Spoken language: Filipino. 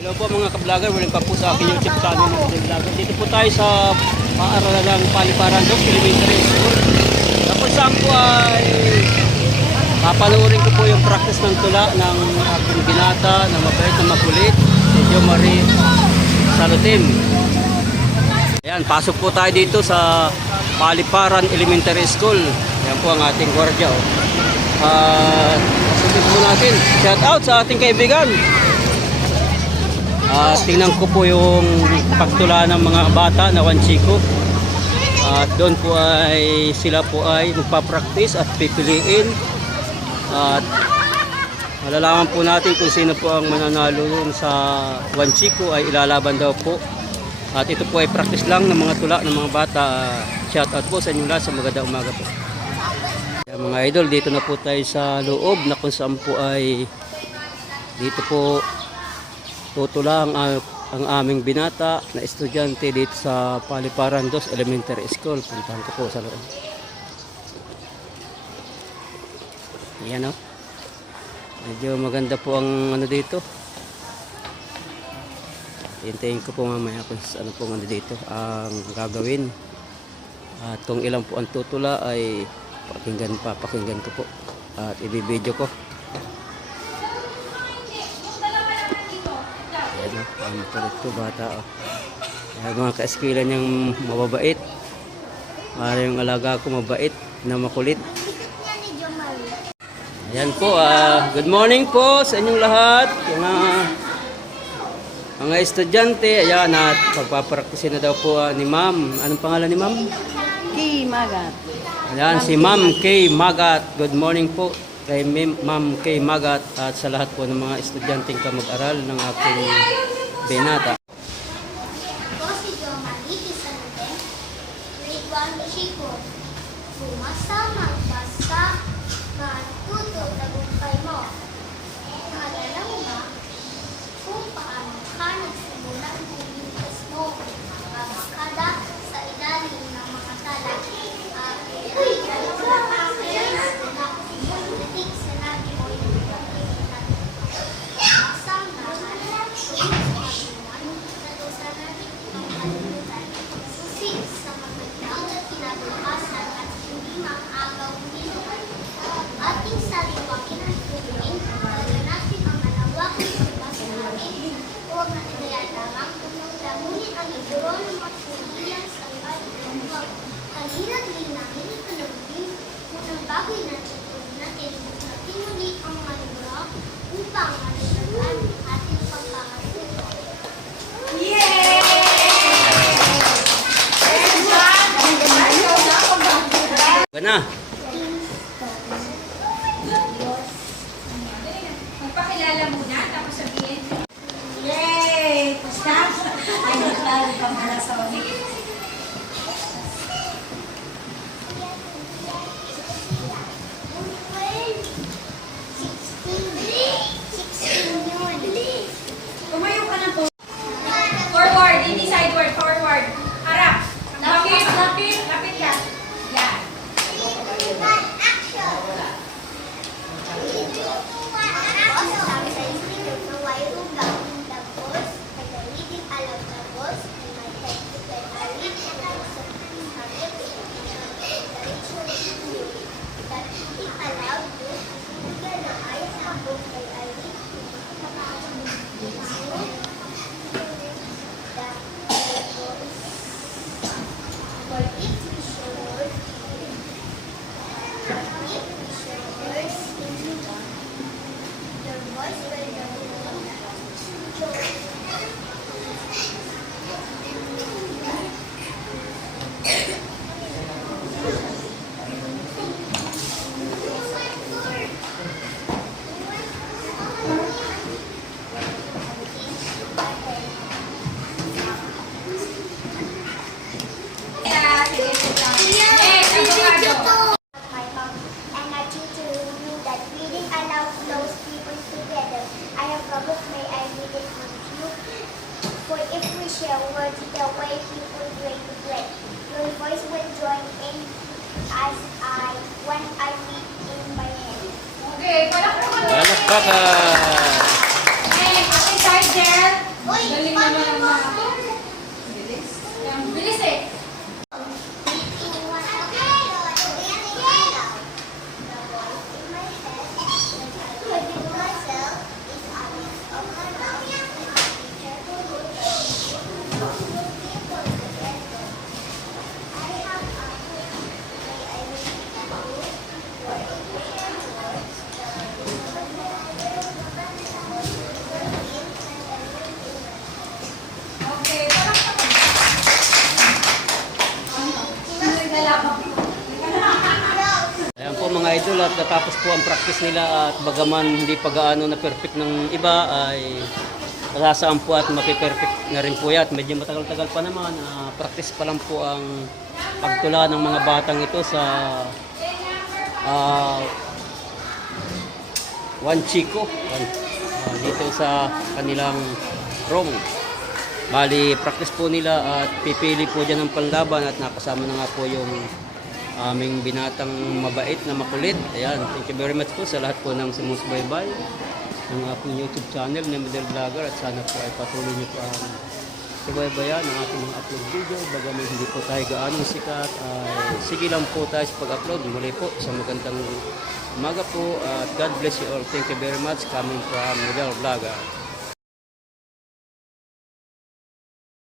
Hello po mga ka-vlogger, welcome pa po sa aking YouTube channel mga ka-vlogger. Dito po tayo sa paaralan ng Paliparan Dok Elementary School. Tapos saan po ay papanoorin ko po yung practice ng tula ng aking binata na mabait na makulit, si Jo Marie Salutim. Ayan, pasok po tayo dito sa Paliparan Elementary School. Ayan po ang ating gwardiya. Oh. Ah, pasukin po natin. Shout out sa ating kaibigan. Ah, tingnan ko po yung pagtula ng mga bata na Wanchiko. At doon po ay sila po ay magpa-practice at pipiliin. At malalaman po natin kung sino po ang mananalo sa Wanchiko ay ilalaban daw po. At ito po ay practice lang ng mga tula ng mga bata. Shout out po sa inyo lahat sa magandang umaga po. Mga idol, dito na po tayo sa loob na kung saan po ay dito po tutula ang, ang aming binata na estudyante dito sa Paliparan Dos Elementary School. Puntahan ko po sa loob. Ayan o. Medyo maganda po ang ano dito. Hintayin ko po mamaya kung ano po ano dito ang gagawin. At kung ilang po ang tutula ay pakinggan pa, pakinggan ko po. At ibibideo ko. Ayan o, ang kulit ko bata o. Ayan mga kaeskila niyang mababait. Para yung alaga ko mabait na makulit. Ayan po, ah, good morning po sa inyong lahat. Mga, mga estudyante, ayan at pagpapraktisi na daw po ah, ni ma'am. Anong pangalan ni ma'am? Key Magat. Ayan, si Ma'am Kay Magat. Good morning po kay Ma'am Kay Magat at sa lahat po ng mga estudyanteng kamag-aral ng aking binata. Ako si Jomari Kisanuten, grade 1 Chico. Bumasa, magbasa, matuto, tagumpay mo. Naalala mo ba kung ka nagsimula ang pilipas mo? Kamakada sa ilalim ng mga tala. At ay, ano ba ang kaya na pagdating sa nabi mo yung pagdating Asam na Susig sa magandang at kinabukasan at hindi maagaw nito. Ating sariwang kinatuloyin, natin ang malawakang labas natin. Huwag natin kaya lamang lamunin ang iguro ng matuliyan sa iba't Kanina't linangin ang kalabing, unang bagay na tutuloy natin, natin muli ang mga libro upang malisagan ating pagkakatuto. Gana. Magpakilala muna, tapos sabihin. Yay! Basta? Ay, nagtalo pa muna sa ulit. We words the way people to play, your voice will join in as I, when I read in my head. Okay, palakpakan mo. Palakpakan. Next, ate Sergeant. Galing naman ang mga at natapos po ang practice nila at bagaman hindi pa gaano na perfect ng iba ay kasasaan po at mapiperfect na rin po yan. Medyo matagal-tagal pa naman. ah, practice pa lang po ang pagtula ng mga batang ito sa ah, One Chico ah, dito sa kanilang room. Bali, practice po nila at pipili po dyan ng panlaban at nakasama na nga po yung aming binatang mabait na makulit. Ayan, thank you very much po sa lahat po ng sumusubaybay ng aking YouTube channel na Middle Vlogger at sana po ay patuloy niyo po ang subaybayan ng ating mga upload video. Bagaman hindi po tayo gaanong sikat, ay sige lang po tayo sa pag-upload. Muli po sa magandang umaga po at God bless you all. Thank you very much coming from Middle Vlogger.